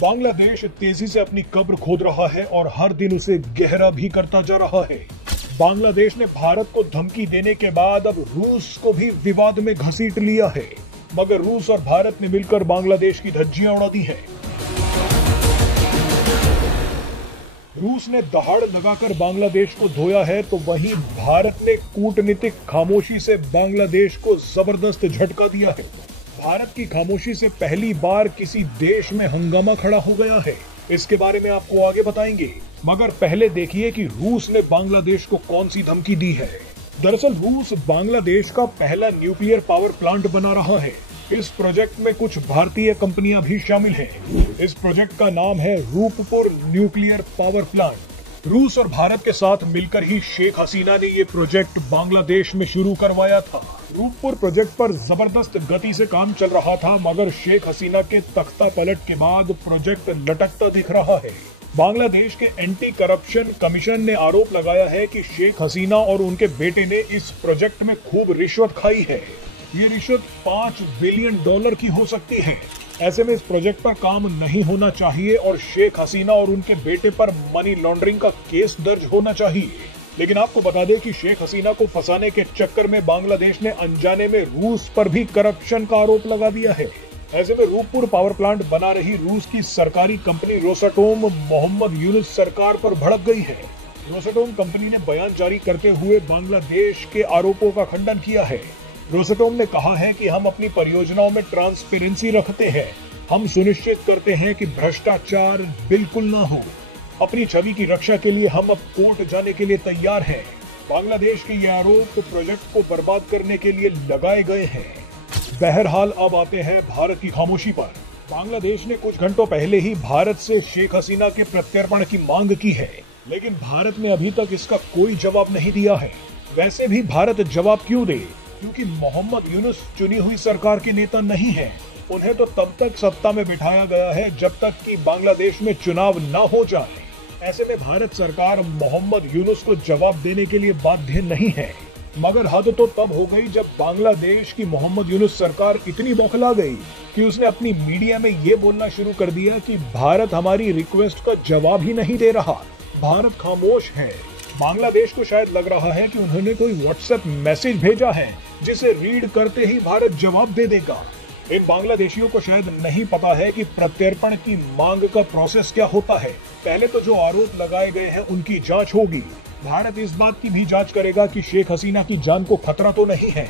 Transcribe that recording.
बांग्लादेश तेजी से अपनी कब्र खोद रहा है और हर दिन उसे गहरा भी करता जा रहा है। बांग्लादेश ने भारत को धमकी देने के बाद अब रूस को भी विवाद में घसीट लिया है, मगर रूस और भारत ने मिलकर बांग्लादेश की धज्जियां उड़ा दी हैं। रूस ने दहाड़ लगाकर बांग्लादेश को धोया है, तो वहीं भारत ने कूटनीतिक खामोशी से बांग्लादेश को जबरदस्त झटका दिया है। भारत की खामोशी से पहली बार किसी देश में हंगामा खड़ा हो गया है। इसके बारे में आपको आगे बताएंगे, मगर पहले देखिए कि रूस ने बांग्लादेश को कौन सी धमकी दी है। दरअसल रूस बांग्लादेश का पहला न्यूक्लियर पावर प्लांट बना रहा है। इस प्रोजेक्ट में कुछ भारतीय कंपनियां भी शामिल हैं। इस प्रोजेक्ट का नाम है रूपपुर न्यूक्लियर पावर प्लांट। रूस और भारत के साथ मिलकर ही शेख हसीना ने ये प्रोजेक्ट बांग्लादेश में शुरू करवाया था। रूपपुर प्रोजेक्ट पर जबरदस्त गति से काम चल रहा था, मगर शेख हसीना के तख्ता पलट के बाद प्रोजेक्ट लटकता दिख रहा है। बांग्लादेश के एंटी करप्शन कमीशन ने आरोप लगाया है कि शेख हसीना और उनके बेटे ने इस प्रोजेक्ट में खूब रिश्वत खाई है। ये रिश्वत $5 बिलियन की हो सकती है। ऐसे में इस प्रोजेक्ट पर काम नहीं होना चाहिए और शेख हसीना और उनके बेटे पर मनी लॉन्ड्रिंग का केस दर्ज होना चाहिए। लेकिन आपको बता दें कि शेख हसीना को फंसाने के चक्कर में बांग्लादेश ने अनजाने में रूस पर भी करप्शन का आरोप लगा दिया है। ऐसे में रूपपुर पावर प्लांट बना रही रूस की सरकारी कंपनी रोसाटोम मोहम्मद यूनुस सरकार पर भड़क गई है। रोसाटोम कंपनी ने बयान जारी करते हुए बांग्लादेश के आरोपों का खंडन किया है। रोसाटोम ने कहा है कि हम अपनी परियोजनाओं में ट्रांसपेरेंसी रखते हैं। हम सुनिश्चित करते हैं कि भ्रष्टाचार बिल्कुल ना हो। अपनी छवि की रक्षा के लिए हम अब कोर्ट जाने के लिए तैयार हैं। बांग्लादेश के ये आरोप प्रोजेक्ट को बर्बाद करने के लिए लगाए गए हैं। बहरहाल अब आते हैं भारत की खामोशी पर। बांग्लादेश ने कुछ घंटों पहले ही भारत से शेख हसीना के प्रत्यर्पण की मांग की है, लेकिन भारत ने अभी तक इसका कोई जवाब नहीं दिया है। वैसे भी भारत जवाब क्यों दे, क्योंकि मोहम्मद यूनुस चुनी हुई सरकार के नेता नहीं है। उन्हें तो तब तक सत्ता में बिठाया गया है जब तक कि बांग्लादेश में चुनाव न हो जाए। ऐसे में भारत सरकार मोहम्मद यूनुस को जवाब देने के लिए बाध्य नहीं है। मगर हद तो तब हो गई जब बांग्लादेश की मोहम्मद यूनुस सरकार इतनी बौखला गई कि उसने अपनी मीडिया में ये बोलना शुरू कर दिया कि भारत हमारी रिक्वेस्ट का जवाब ही नहीं दे रहा, भारत खामोश है। बांग्लादेश को शायद लग रहा है कि उन्होंने कोई व्हाट्सएप मैसेज भेजा है जिसे रीड करते ही भारत जवाब दे देगा। इन बांग्लादेशियों को शायद नहीं पता है कि प्रत्यर्पण की मांग का प्रोसेस क्या होता है। पहले तो जो आरोप लगाए गए हैं उनकी जांच होगी। भारत इस बात की भी जांच करेगा कि शेख हसीना की जान को खतरा तो नहीं है।